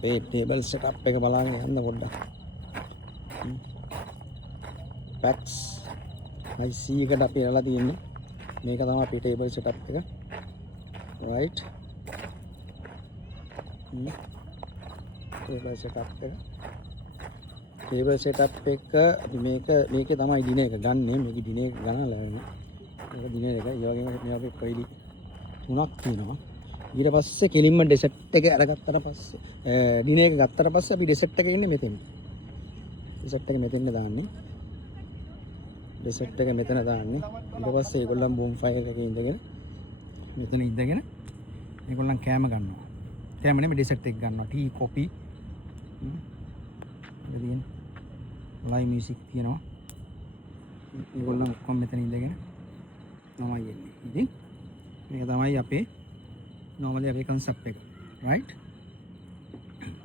මේ table setup එක බලන්න යන්න පොඩ්ඩක්. පැක්ස් IC එකට අපි යලා තියෙන්නේ. මේක තමයි අපේ ටේබල් සෙටප් එක. right. ටේබල් සෙටප් එක. ටේබල් සෙටප් එක අපි මේකේ තමයි දින එක ගන්නෙ. මේකේ දින එක ගණනලා වෙන්නේ. මේක දින එක. ඒ වගේම මේ වගේ කොයිලි 3ක් තියෙනවා. ඊට පස්සේ කෙලින්ම ඩෙසර්ට් එක අරගත්තට පස්සේ දින එක ගත්තට පස්සේ අපි ඩෙසර්ට් එක ඉන්නේ මෙතන. ඩෙසර්ට් එක මෙතන දාන්නේ. ඩෙසර්ට් එක මෙතන දාන්නේ. ඊට පස්සේ ඒගොල්ලන් බූම් ෆයර් එකක ඉඳගෙන මෙතන ඉඳගෙන ඒගොල්ලන් කෑම ගන්නවා. කෑම නෙමෙයි ඩෙසර්ට් එක ගන්නවා. T, copy. ඉතින් ලයිව් මියුසික් තියෙනවා. ඒගොල්ලන් ඔක්කොම මෙතන ඉඳගෙන තමයි එන්නේ. ඉතින් මේක තමයි අපේ normally අපේ concept එක. right.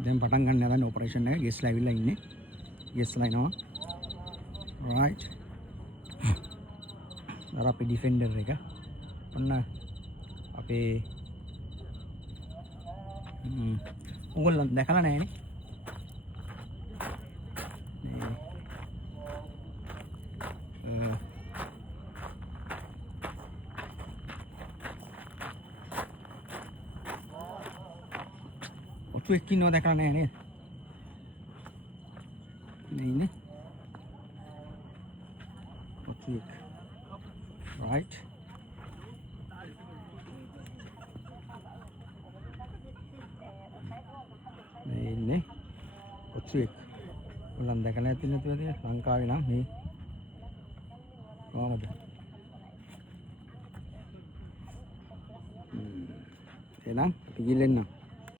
දැන් පටන් ගන්න යන ඔපරේෂන් එක ගෙස්ලා ඇවිල්ලා ඉන්නේ. ගෙස්ලා එනවා. right. අර අපේ ඩිෆෙන්ඩර් එක ඔන්න අපේ උගලන් දැකලා නැහැ නේ. ඔටු එක්ක ඉන්නව දැකලා නැහැ නේද? නේ ඉන්නේ. ඔටු එක්ක. right. මේ ඉන්නේ ඔටු එක්ක. ඔයගොල්ලන් දැකලා නැති නේද ලංකාවේ නම් මේ කොහමද? එහෙනම් අපි ගිහින් එන්නම්.